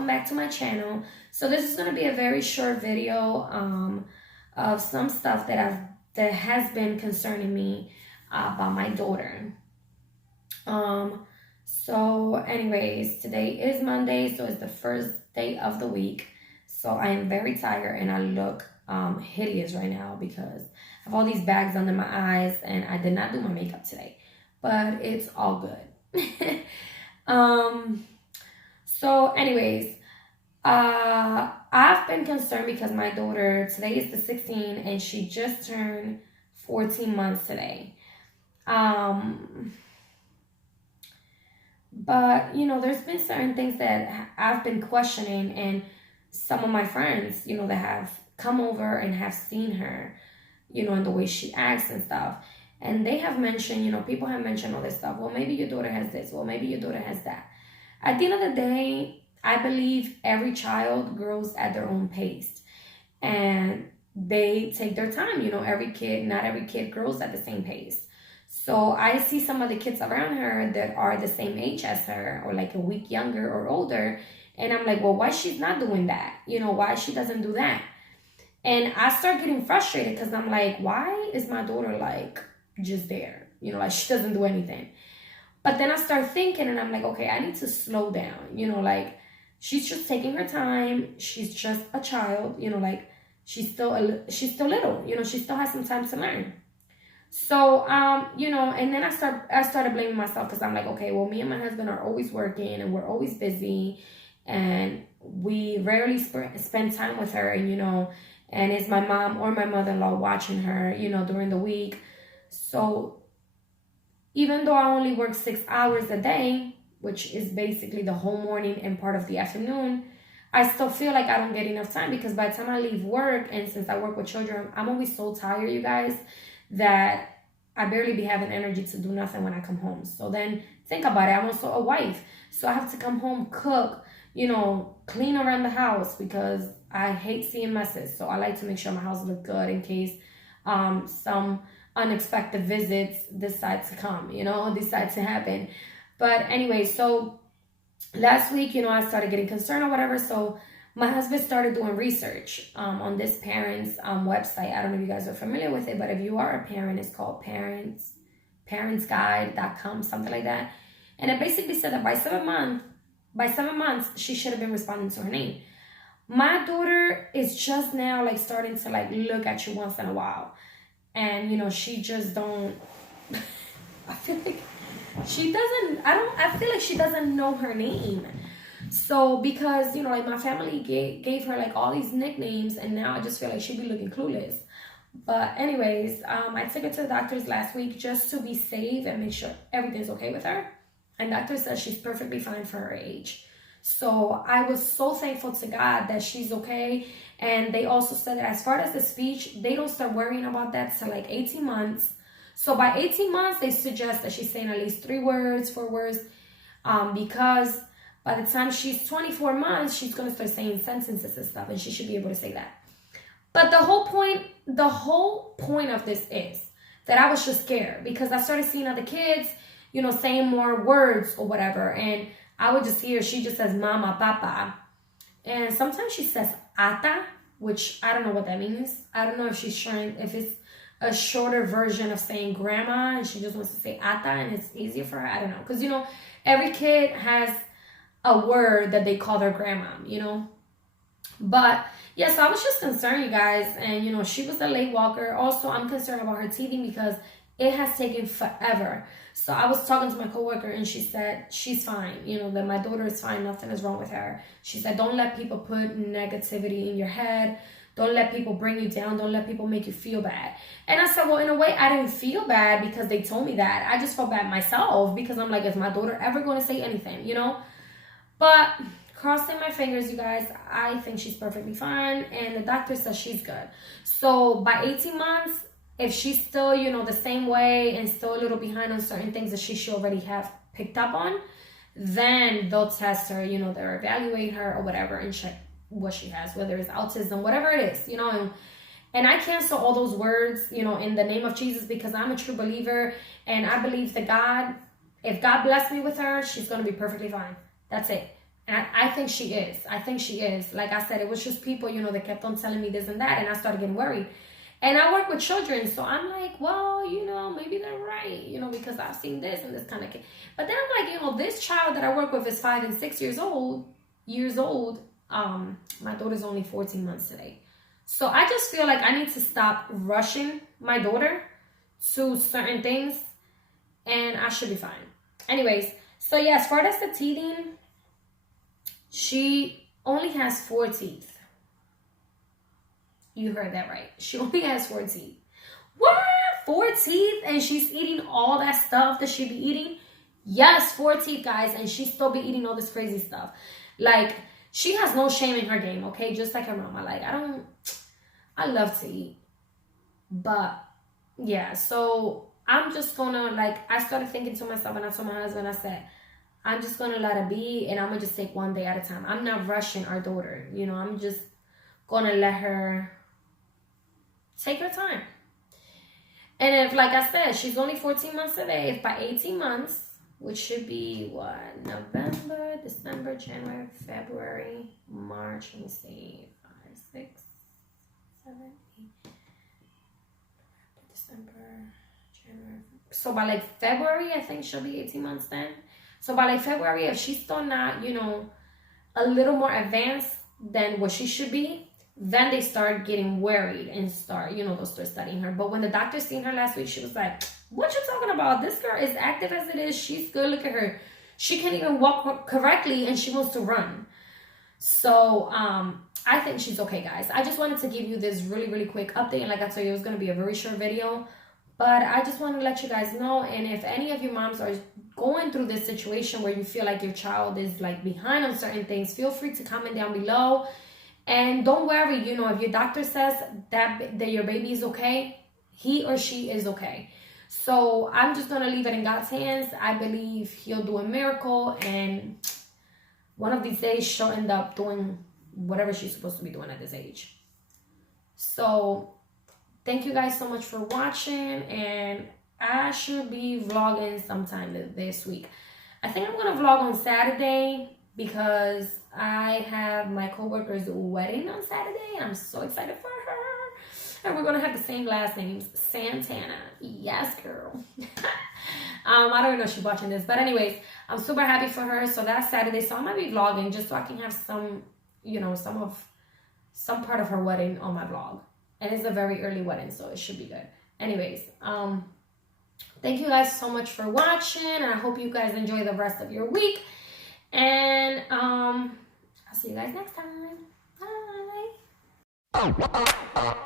welcome back to my channel. So this is going to be a very short video of some stuff that has been concerning me about my daughter. So anyways, today is Monday, so it's the first day of the week. So I am very tired and I look hideous right now because I have all these bags under my eyes and I did not do my makeup today, but it's all good. So anyways, I've been concerned because my daughter, today is the 16th and she just turned 14 months today. But, you know, there's been certain things that I've been questioning, and some of my friends, you know, that have come over and have seen her, you know, and the way she acts and stuff. And they have mentioned, you know, people have mentioned all this stuff. Well, maybe your daughter has this. Well, maybe your daughter has that. At the end of the day, I believe every child grows at their own pace. And they take their time. You know, not every kid grows at the same pace. So I see some of the kids around her that are the same age as her or like a week younger or older. And I'm like, well, why she's not doing that? You know, why she doesn't do that? And I start getting frustrated because I'm like, why is my daughter like just there? You know, like she doesn't do anything. But then I start thinking and I'm like, okay, I need to slow down. You know, like she's just taking her time. She's just a child, you know, like she's still little, you know, she still has some time to learn. So, you know, and then I started blaming myself because I'm like, okay, well, me and my husband are always working and we're always busy and we rarely spend time with her, and, you know, and it's my mom or my mother-in-law watching her, you know, during the week. So even though I only work 6 hours a day, which is basically the whole morning and part of the afternoon, I still feel like I don't get enough time because by the time I leave work, and since I work with children, I'm always so tired, you guys, that I barely be having energy to do nothing when I come home. So then think about it. I'm also a wife. So I have to come home, cook, you know, clean around the house because I hate seeing messes. So I like to make sure my house looks good in case some unexpected visits decide to happen. But anyway, so last week, you know, I started getting concerned or whatever. So my husband started doing research on this parents website. I don't know if you guys are familiar with it, but if you are a parent, it's called parentsguide.com, something like that. And it basically said that by seven months, she should have been responding to her name. My daughter is just now like starting to like look at you once in a while. And, you know, she just don't, I feel like she doesn't know her name. So because, you know, like my family gave her like all these nicknames, and now I just feel like she'd be looking clueless. But anyways, I took her to the doctor's last week just to be safe and make sure everything's okay with her. And doctor says she's perfectly fine for her age. So I was so thankful to God that she's okay. And they also said that as far as the speech, they don't start worrying about that till like 18 months. So by 18 months, they suggest that she's saying at least 4 words, because by the time she's 24 months, she's going to start saying sentences and stuff, and she should be able to say that. But the whole point of this is that I was just scared because I started seeing other kids, you know, saying more words or whatever. And I would just hear, she just says mama, papa. And sometimes she says ata, which I don't know what that means. I don't know if if it's a shorter version of saying grandma and she just wants to say ata and it's easier for her. I don't know. Because, you know, every kid has a word that they call their grandma, you know. But yeah, so I was just concerned, you guys. And, you know, she was a late walker. Also, I'm concerned about her teething because it has taken forever. So I was talking to my coworker and she said she's fine. You know, that my daughter is fine. Nothing is wrong with her. She said, don't let people put negativity in your head. Don't let people bring you down. Don't let people make you feel bad. And I said, well, in a way, I didn't feel bad because they told me that. I just felt bad myself because I'm like, is my daughter ever going to say anything, you know? But crossing my fingers, you guys, I think she's perfectly fine. And the doctor says she's good. So by 18 months, if she's still, you know, the same way and still a little behind on certain things that she should already have picked up on, then they'll test her, you know, they'll evaluate her or whatever and check what she has, whether it's autism, whatever it is, you know. And I cancel all those words, you know, in the name of Jesus because I'm a true believer and I believe that God, if God blessed me with her, she's going to be perfectly fine. That's it. And I think she is. I think she is. Like I said, it was just people, you know, that kept on telling me this and that, and I started getting worried. And I work with children, so I'm like, well, you know, maybe they're right, you know, because I've seen this and this kind of kid. But then I'm like, you know, this child that I work with is 5 and 6 years old. My daughter's only 14 months today. So I just feel like I need to stop rushing my daughter to certain things, and I should be fine. Anyways, so yeah, as far as the teething, she only has 4 teeth. You heard that right. She only has 4 teeth. What? 4 teeth? And she's eating all that stuff that she be eating? Yes, 4 teeth, guys. And she still be eating all this crazy stuff. Like, she has no shame in her game, okay? Just like her mama. Like, I love to eat. But, yeah. So, I'm just gonna, like, I started thinking to myself, and I told my husband, I said, I'm just gonna let it be, and I'm gonna just take one day at a time. I'm not rushing our daughter. You know, I'm just gonna let her take her time. And if, like I said, she's only 14 months today, if by 18 months, which should be what? November, December, January, February, March, let me see, 5, 6, 7, 8, December, January. So by like February, I think she'll be 18 months then. So by like February, if she's still not, you know, a little more advanced than what she should be, then they start getting worried and start, you know, they'll start studying her. But when the doctor seen her last week, she was like, what you talking about? This girl is active as it is. She's good. Look at her. She can't even walk correctly, and she wants to run. So I think she's okay, guys. I just wanted to give you this really, really quick update. And like I told you, it was going to be a very short video. But I just want to let you guys know. And if any of you moms are going through this situation where you feel like your child is like behind on certain things, feel free to comment down below. And don't worry, you know, if your doctor says that your baby is okay, he or she is okay. So I'm just going to leave it in God's hands. I believe he'll do a miracle, and one of these days she'll end up doing whatever she's supposed to be doing at this age. So thank you guys so much for watching, and I should be vlogging sometime this week. I think I'm going to vlog on Saturday because I have my coworker's wedding on Saturday, and I'm so excited for her. And we're going to have the same last names, Santana. Yes, girl. I don't know if she's watching this, but anyways, I'm super happy for her. So that's Saturday. So I might be vlogging just so I can have some, you know, some part of her wedding on my vlog. And it's a very early wedding, so it should be good. Anyways, thank you guys so much for watching, and I hope you guys enjoy the rest of your week. And I'll see you guys next time. Bye.